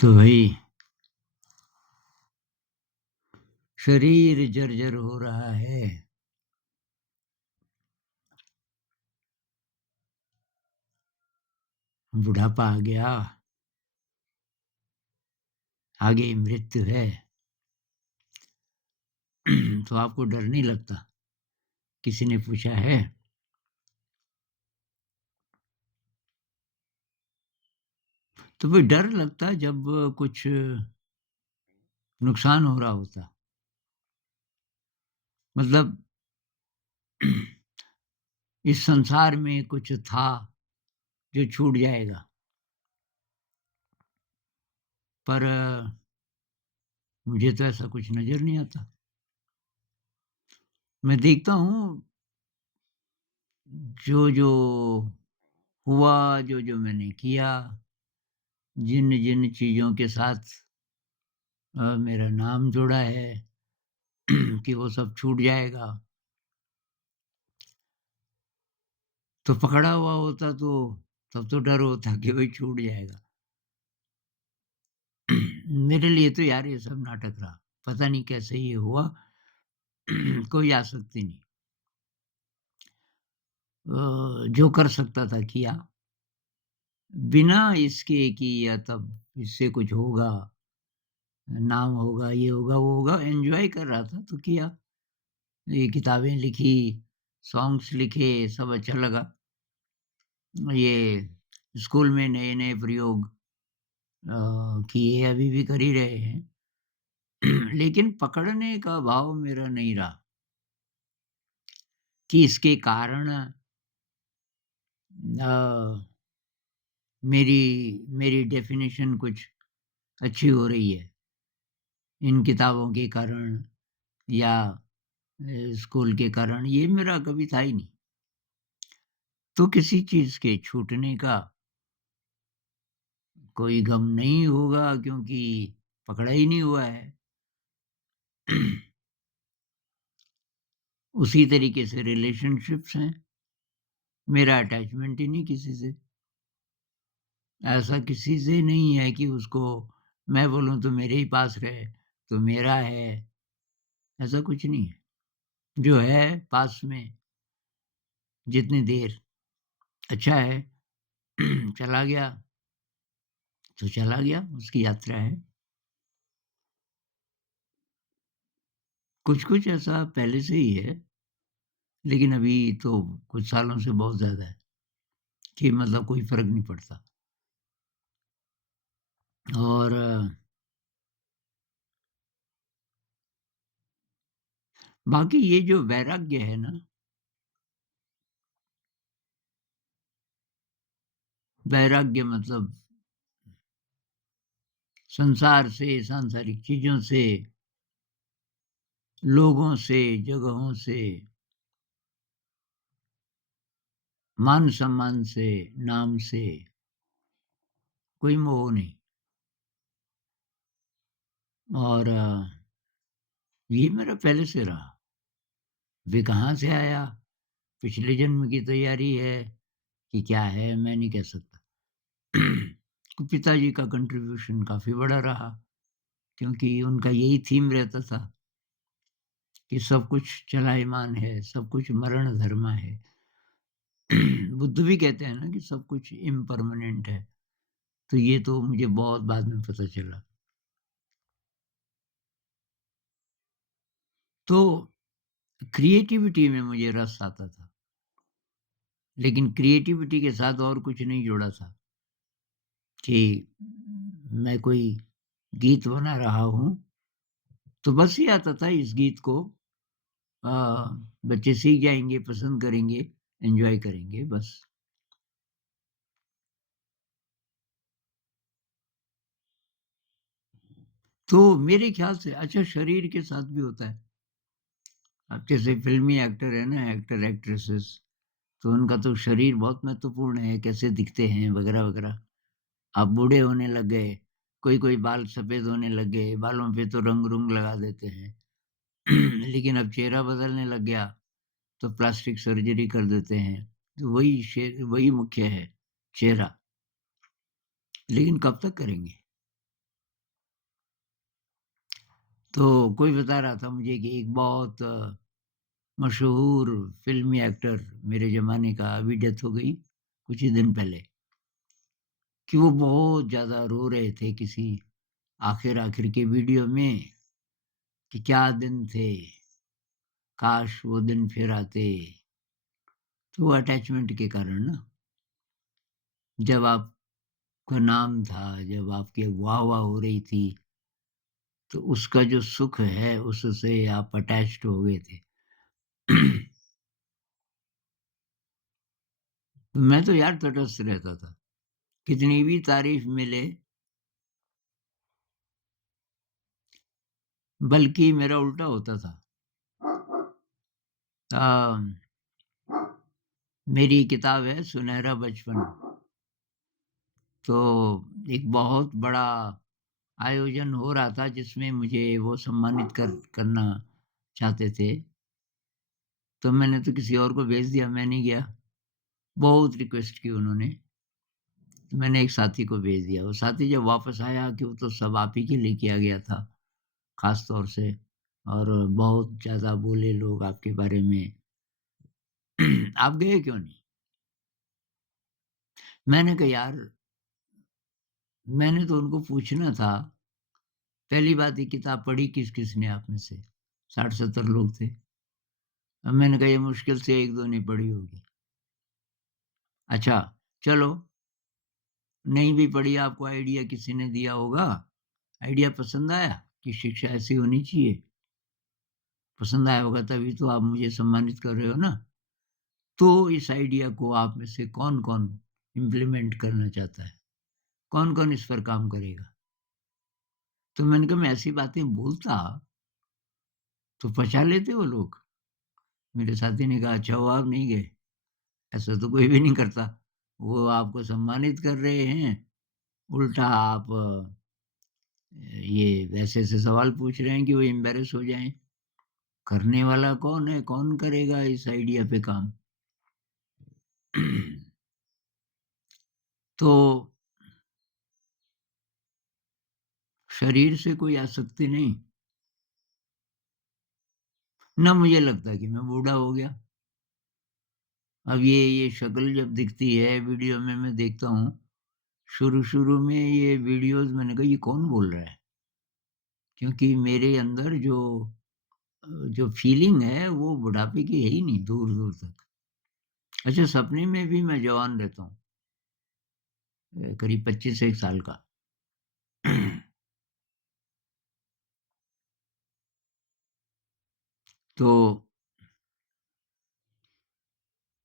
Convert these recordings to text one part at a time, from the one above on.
तो भाई शरीर जर्जर हो रहा है। बुढ़ापा आ गया। आगे मृत्यु है। तो आपको डर नहीं लगता? किसी ने पूछा है? तो भाई डर लगता है जब कुछ नुकसान हो रहा होता। मतलब इस संसार में कुछ था जो छूट जाएगा। पर मुझे तो ऐसा कुछ नज़र नहीं आता। मैं देखता हूँ जो हुआ, जो मैंने किया, जिन चीज़ों के साथ मेरा नाम जुड़ा है कि वो सब छूट जाएगा। तो पकड़ा हुआ होता तो तब तो डर होता कि वही छूट जाएगा। मेरे लिए तो यार ये सब नाटक रहा। पता नहीं कैसे ये हुआ। कोई आसक्ति नहीं। जो कर सकता था किया, बिना इसके कि या तब इससे कुछ होगा, नाम होगा, ये होगा, वो होगा, एन्जॉय कर रहा था तो किया। ये किताबें लिखी, सॉन्ग्स लिखे, सब अच्छा लगा। ये स्कूल में नए-नए प्रयोग किए, अभी भी कर ही रहे हैं। लेकिन पकड़ने का भाव मेरा नहीं रहा कि इसके कारण अ, मेरी मेरी डेफ़िनेशन कुछ अच्छी हो रही है, इन किताबों के कारण या स्कूल के कारण, ये मेरा कभी था ही नहीं। तो किसी चीज़ के छूटने का कोई गम नहीं होगा क्योंकि पकड़ा ही नहीं हुआ है। उसी तरीके से रिलेशनशिप्स हैं, मेरा अटैचमेंट ही नहीं किसी से। ऐसा किसी से नहीं है कि उसको मैं बोलूँ तो मेरे ही पास रहे, तो मेरा है, ऐसा कुछ नहीं है। जो है पास में जितनी देर अच्छा है, चला गया तो चला गया, उसकी यात्रा है। कुछ-कुछ ऐसा पहले से ही है, लेकिन अभी तो कुछ सालों से बहुत ज़्यादा है कि मतलब कोई फ़र्क नहीं पड़ता। और बाकी ये जो वैराग्य है ना, वैराग्य मतलब संसार से, सांसारिक चीज़ों से, लोगों से, जगहों से, मान-सम्मान से, नाम से, कोई मोह नहीं। और ये मेरा पहले से रहा। वे कहाँ से आया, पिछले जन्म की तैयारी है कि क्या है, मैं नहीं कह सकता। तो पिताजी का कंट्रीब्यूशन काफ़ी बड़ा रहा, क्योंकि उनका यही थीम रहता था कि सब कुछ चलायमान है, सब कुछ मरण धर्मा है। बुद्ध भी कहते हैं ना कि सब कुछ इम्परमानेंट है। तो ये तो मुझे बहुत बाद में पता चला। तो क्रिएटिविटी में मुझे रस आता था, लेकिन क्रिएटिविटी के साथ और कुछ नहीं जुड़ा था कि मैं कोई गीत बना रहा हूँ, तो बस ये आता था इस गीत को अ, बच्चे सीख जाएँगे, पसंद करेंगे, एन्जॉय करेंगे बस। तो मेरे ख़्याल से अच्छा शरीर के साथ भी होता है। अब जैसे फ़िल्मी एक्टर है ना, एक्टर एक्ट्रेसेस, तो उनका तो शरीर बहुत महत्वपूर्ण है, कैसे दिखते हैं वग़ैरह-वग़ैरह। अब बूढ़े होने लग गए, कोई-कोई बाल सफ़ेद होने लग गए, बालों पे तो रंग-रूंग लगा देते हैं। लेकिन अब चेहरा बदलने लग गया, तो प्लास्टिक सर्जरी कर देते हैं। तो वही मुख्य है, चेहरा। लेकिन कब तक करेंगे? तो कोई बता रहा था मुझे कि एक बहुत मशहूर फ़िल्मी एक्टर मेरे ज़माने का अभी डेथ हो गई, कुछ ही दिन पहले, कि वो बहुत ज़्यादा रो रहे थे किसी आखिर-आखिर के वीडियो में कि क्या दिन थे, काश वो दिन फिर आते। तो वो अटैचमेंट के कारण ना, जब आपका नाम था, जब आपकी वाह-वाह हो रही थी, तो उसका जो सुख है उससे आप अटैच्ड हो गए थे। तो मैं तो यार तटस्थ रहता था। कितनी भी तारीफ़ मिले, बल्कि मेरा उल्टा होता था। अ, मेरी किताब है सुनहरा बचपन, तो एक बहुत बड़ा आयोजन हो रहा था जिसमें मुझे वो सम्मानित करना चाहते थे, तो मैंने तो किसी और को भेज दिया, मैं नहीं गया। बहुत रिक्वेस्ट की उन्होंने, तो मैंने एक साथी को भेज दिया। वो साथी जब वापस आया कि वो तो सब आप ही के लिए किया गया था, ख़ास तौर से, और बहुत ज़्यादा बोले लोग आपके बारे में। आप गए क्यों नहीं? मैंने कहा यार, मैंने तो उनको पूछना था, पहली बात ये किताब पढ़ी किस-किस ने आप में से? 60-70 लोग थे। अब मैंने कहा ये मुश्किल से 1-2 ने पढ़ी होगी। अच्छा, चलो, नहीं भी पढ़ी, आपको आइडिया किसी ने दिया होगा, आइडिया पसंद आया कि शिक्षा ऐसी होनी चाहिए, पसंद आया होगा तभी तो आप मुझे सम्मानित कर रहे हो ना। तो इस आइडिया को आप में से कौन-कौन इम्प्लीमेंट करना चाहता है? कौन-कौन इस पर काम करेगा? तो मैंने कहा मैं ऐसी बातें बोलता तो पचा लेते वो लोग। मेरे साथी ने कहा अच्छा हुआ आप नहीं गए, ऐसा तो कोई भी नहीं करता। वो आपको सम्मानित कर रहे हैं, उल्टा आप ये ऐसे-ऐसे सवाल पूछ रहे हैं कि वो एम्बैरेस हो जाएँ। करने वाला कौन है? कौन करेगा इस आइडिया पे काम? तो शरीर से कोई आसक्ति नहीं, ना मुझे लगता कि मैं बूढ़ा हो गया। अब ये शक्ल जब दिखती है वीडियो में मैं देखता हूँ, शुरू-शुरू में ये वीडियोज़ मैंने कहा ये कौन बोल रहा है? क्योंकि मेरे अंदर जो फ़ीलिंग है वो बुढ़ापे की है ही नहीं दूर-दूर तक। अच्छा सपने में भी मैं जवान रहता हूँ, करीब 25 एक साल का। तो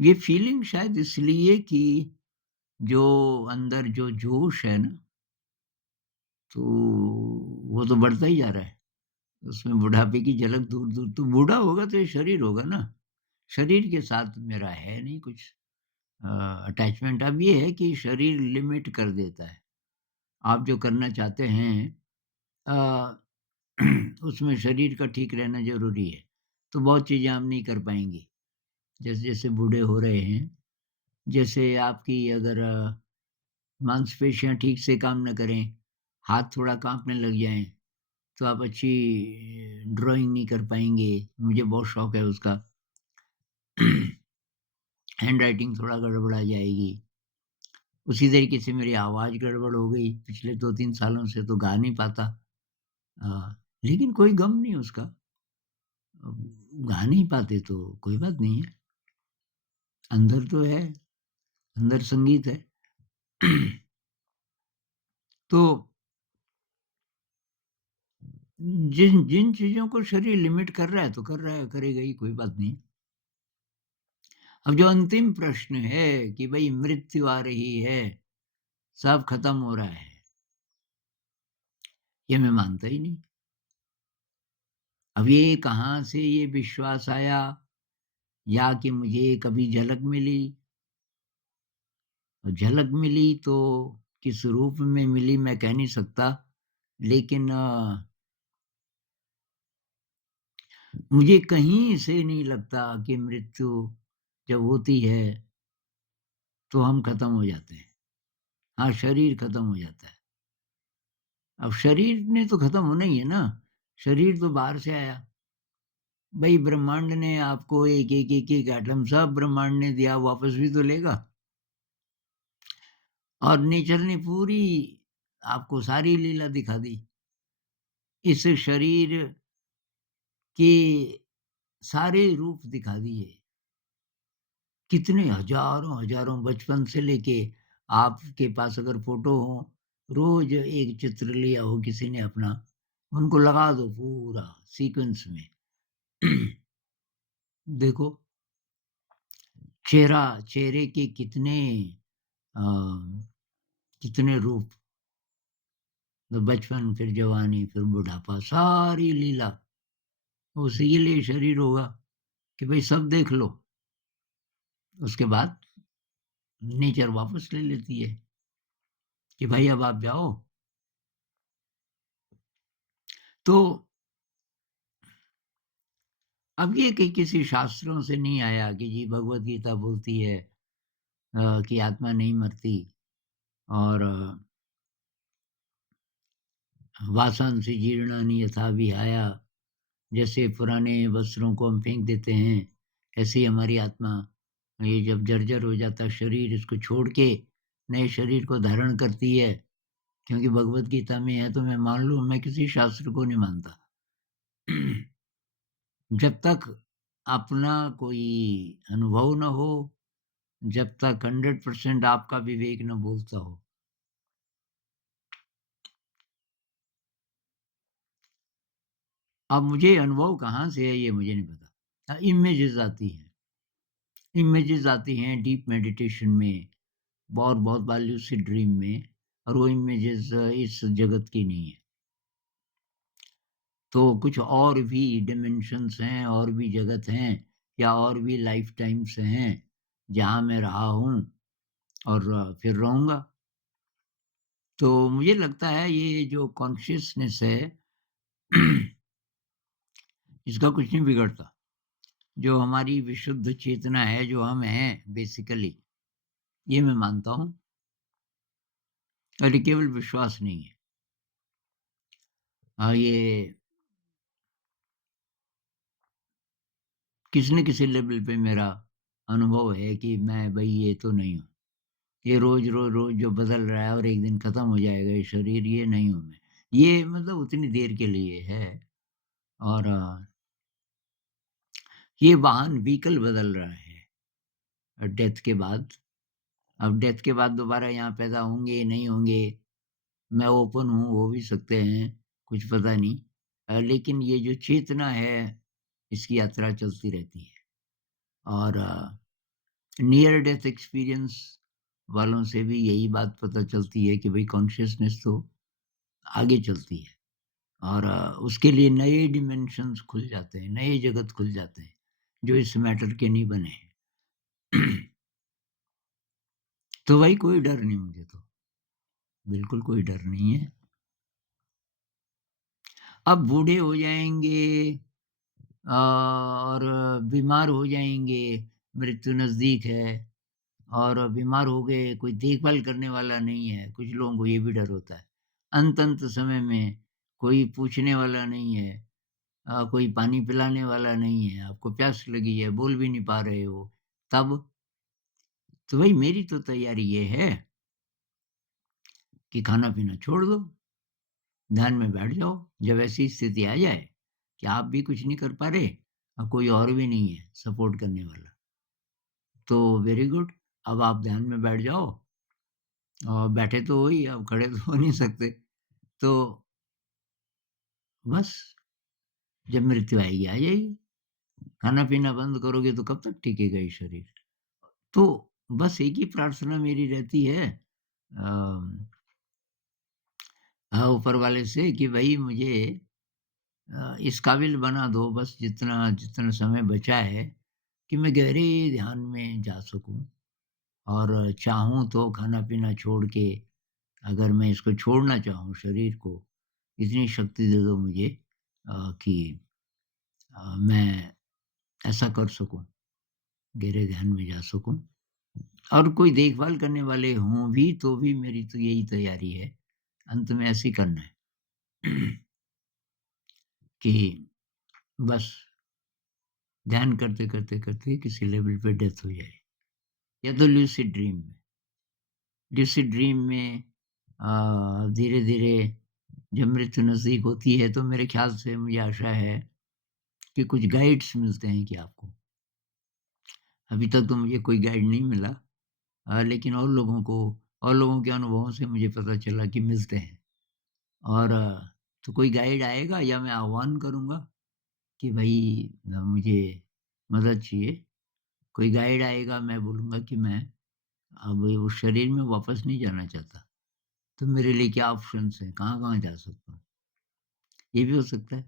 ये फ़ीलिंग शायद इसलिए कि जो अंदर जो जोश है ना, तो वो तो बढ़ता ही जा रहा है। उसमें बुढ़ापे की झलक दूर-दूर तो बूढ़ा होगा तो ये शरीर होगा ना, शरीर के साथ मेरा है नहीं कुछ अ, अटैचमेंट। अब ये है कि शरीर लिमिट कर देता है। आप जो करना चाहते हैं अ, उसमें शरीर का ठीक रहना ज़रूरी है। तो बहुत चीज़ें हम नहीं कर पाएँगे। जैसे-जैसे बूढ़े हो रहे हैं, जैसे आपकी अगर मांसपेशियाँ ठीक से काम ना करें, हाथ थोड़ा काँपने लग जाएँ, तो आप अच्छी ड्राइंग नहीं कर पाएँगे। मुझे बहुत शौक है उसका। हैंडराइटिंग थोड़ा गड़बड़ा जाएगी। उसी तरीके से मेरी आवाज़ गड़बड़ हो गई, पिछले 2-3 सालों से तो गा नहीं पाता। लेकिन कोई गम नहीं उसका, गा नहीं पाते तो कोई बात नहीं है, अंदर तो है, अंदर संगीत है। तो जिन जिन चीज़ों को शरीर लिमिट कर रहा है, तो कर रहा है, करेगा ही, कोई बात नहीं। अब जो अंतिम प्रश्न है कि भई मृत्यु आ रही है, सब खत्म हो रहा है, ये मैं मानता ही नहीं। अब ये कहाँ से ये विश्वास आया या कि मुझे कभी झलक मिली, झलक मिली तो किस रूप में मिली मैं कह नहीं सकता। लेकिन मुझे कहीं से नहीं लगता कि मृत्यु जब होती है, तो हम खत्म हो जाते हैं। हाँ, शरीर खत्म हो जाता है। अब शरीर ने तो खत्म होना ही है ना। शरीर तो बाहर से आया। भई ब्रह्मांड ने आपको एक एटम सब ब्रह्मांड ने दिया, वापस भी तो लेगा। और नेचर ने पूरी आपको सारी लीला दिखा दी। इस शरीर के सारे रूप दिखा दिए। कितने हज़ारों-हज़ारों बचपन से लेके आपके पास अगर फ़ोटो हो, रोज़ एक चित्र लिया हो किसी ने अपना, उनको लगा दो पूरा सीक्वेंस में। देखो, चेहरे के अ, कितने रूप, तो बचपन, फिर जवानी, फिर बुढ़ापा, सारी लीला उसी के लिए शरीर होगा कि भई सब देख लो। उसके बाद नेचर वापस ले लेती है कि भाई अब आप जाओ। तो अब ये कि किसी शास्त्रों से नहीं आया कि जी भगवत गीता बोलती है कि आत्मा नहीं मरती और वासांसि जीर्णानि यथा विहाय, जैसे पुराने वस्त्रों को हम फेंक देते हैं, ऐसे ही हमारी आत्मा ये जब जर्जर हो जाता है शरीर, इसको छोड़ के नए शरीर को धारण करती है। क्योंकि भगवत गीता में है तो मैं मान लूँ, मैं किसी शास्त्र को नहीं मानता। जब तक अपना कोई अनुभव ना हो, जब तक 100% आपका विवेक ना बोलता हो। अब मुझे अनुभव कहाँ से है ये मुझे नहीं पता। इमेजेस आती हैं, इमेजेस आती हैं डीप मेडिटेशन में, बहुत बार लूसिड ड्रीम में, और वो इमेजेस इस जगत की नहीं है। तो कुछ और भी डायमेंशंस हैं, और भी जगत हैं, या और भी लाइफ टाइम्स हैं, जहाँ मैं रहा हूँ और फिर रहूँगा। तो मुझे लगता है ये जो कॉन्शियसनेस है इसका कुछ नहीं बिगड़ता। जो हमारी विशुद्ध चेतना है, जो हम हैं बेसिकली, ये मैं मानता हूँ, और ये केवल विश्वास नहीं है। ये किसी न किसी लेवल पे मेरा अनुभव है कि मैं भई ये तो नहीं हूँ। ये रोज़ जो बदल रहा है और एक दिन खत्म हो जाएगा ये शरीर, ये नहीं हूँ मैं। ये मतलब उतनी देर के लिए है, और ये वाहन व्हीकल बदल रहा है डेथ के बाद। अब डेथ के बाद दोबारा यहाँ पैदा होंगे, नहीं होंगे, मैं ओपन हूँ, हो भी सकते हैं, कुछ पता नहीं। लेकिन ये जो चेतना है, इसकी यात्रा चलती रहती है। और नियर डेथ एक्सपीरियंस वालों से भी यही बात पता चलती है कि भई कॉन्शियसनेस तो आगे चलती है, और उसके लिए नए डिमेंशंस खुल जाते हैं, नए जगत खुल जाते हैं, जो इस मैटर के नहीं बने हैं। तो भाई कोई डर नहीं मुझे तो, बिल्कुल कोई डर नहीं है। अब बूढ़े हो जाएँगे और बीमार हो जाएँगे, मृत्यु नज़दीक है, और बीमार हो गए, कोई देखभाल करने वाला नहीं है, कुछ लोगों को ये भी डर होता है। अंत-अंत समय में कोई पूछने वाला नहीं है, कोई पानी पिलाने वाला नहीं है, आपको प्यास लगी है, बोल भी नहीं पा रहे हो, तब? तो भई मेरी तो तैयारी ये है कि खाना-पीना छोड़ दो, ध्यान में बैठ जाओ। जब ऐसी स्थिति आ जाए कि आप भी कुछ नहीं कर पा रहे और कोई और भी नहीं है सपोर्ट करने वाला, तो वेरी गुड, अब आप ध्यान में बैठ जाओ, और बैठे तो हो ही, अब खड़े तो हो नहीं सकते। तो बस जब मृत्यु आएगी, आ जाएगी। खाना-पीना बंद करोगे तो कब तक टिकेगा ये शरीर? तो बस एक ही प्रार्थना मेरी रहती है ऊपर वाले से कि भई मुझे इस काबिल बना दो, बस जितना जितना समय बचा है, कि मैं गहरे ध्यान में जा सकूँ, और चाहूँ तो खाना-पीना छोड़ के, अगर मैं इसको छोड़ना चाहूँ शरीर को, इतनी शक्ति दे दो मुझे कि मैं ऐसा कर सकूँ, गहरे ध्यान में जा सकूँ, और कोई देखभाल करने वाले हों भी तो भी मेरी तो यही तैयारी है, अंत में ऐसे ही करना है। कि बस ध्यान करते किसी लेवल पे डेथ हो जाए या तो लूसिड ड्रीम में। लूसिड ड्रीम में धीरे-धीरे जब मृत्यु नज़दीक होती है तो मेरे ख़्याल से मुझे आशा है कि कुछ गाइड्स मिलते हैं क्या आपको? अभी तक तो मुझे कोई गाइड नहीं मिला लेकिन और लोगों के अनुभवों से मुझे पता चला कि मिलते हैं और तो कोई गाइड आएगा या मैं आह्वान करूँगा कि भई मुझे मदद चाहिए। कोई गाइड आएगा मैं बोलूँगा कि मैं अब उस शरीर में वापस नहीं जाना चाहता। तो मेरे लिए क्या ऑप्शंस हैं? कहाँ-कहाँ जा सकता हूँ? ये भी हो सकता है।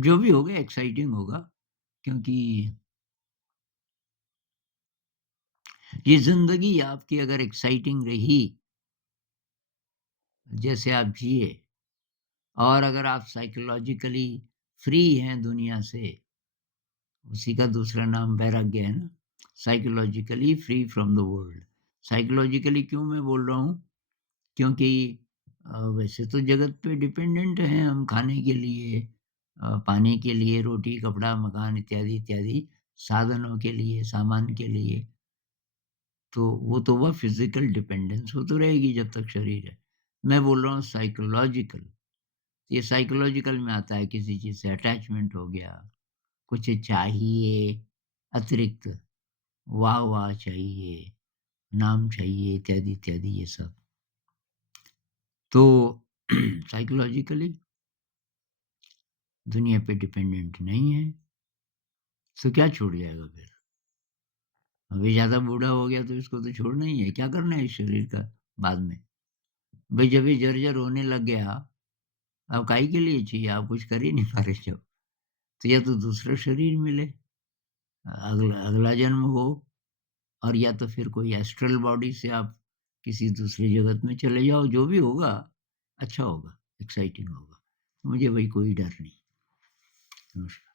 जो भी होगा एक्साइटिंग होगा क्योंकि ये ज़िंदगी आपकी अगर एक्साइटिंग रही, जैसे आप जिए और अगर आप साइकोलॉजिकली फ्री हैं दुनिया से, उसी का दूसरा नाम वैराग्य है ना, psychologically free from the world. Psychologically क्यों मैं बोल रहा हूँ? क्योंकि वैसे तो जगत पे डिपेंडेंट हैं हम खाने के लिए पानी के लिए, रोटी, कपड़ा, मकान इत्यादि, इत्यादि साधनों के लिए, सामान के लिए। तो वो तो हुआ फिज़िकल डिपेंडेंस, वो तो रहेगी जब तक शरीर है। मैं बोल रहा हूँ साइकोलॉजिकल, ये साइकोलॉजिकल में आता है किसी चीज़ से अटैचमेंट हो गया, कुछ चाहिए अतिरिक्त, वाह-वाह चाहिए, नाम चाहिए इत्यादि, इत्यादि ये सब। तो साइकोलॉजिकली दुनिया पे डिपेंडेंट नहीं है, तो क्या छूट जाएगा फिर? अभी ज़्यादा बूढ़ा हो गया तो इसको तो छोड़ना ही है, क्या करना है इस शरीर का बाद में? भई जब ये जर्जर होने लग गया, अब काहे के लिए चाहिए? आप कुछ कर ही नहीं पा रहे जब, तो या तो दूसरा शरीर मिले, अगला अगला जन्म हो और या तो फिर कोई एस्ट्रल बॉडी से आप किसी दूसरे जगत में चले जाओ, जो भी होगा, अच्छा होगा, एक्साइटिंग होगा। मुझे भई कोई डर नहीं। नमस्कार।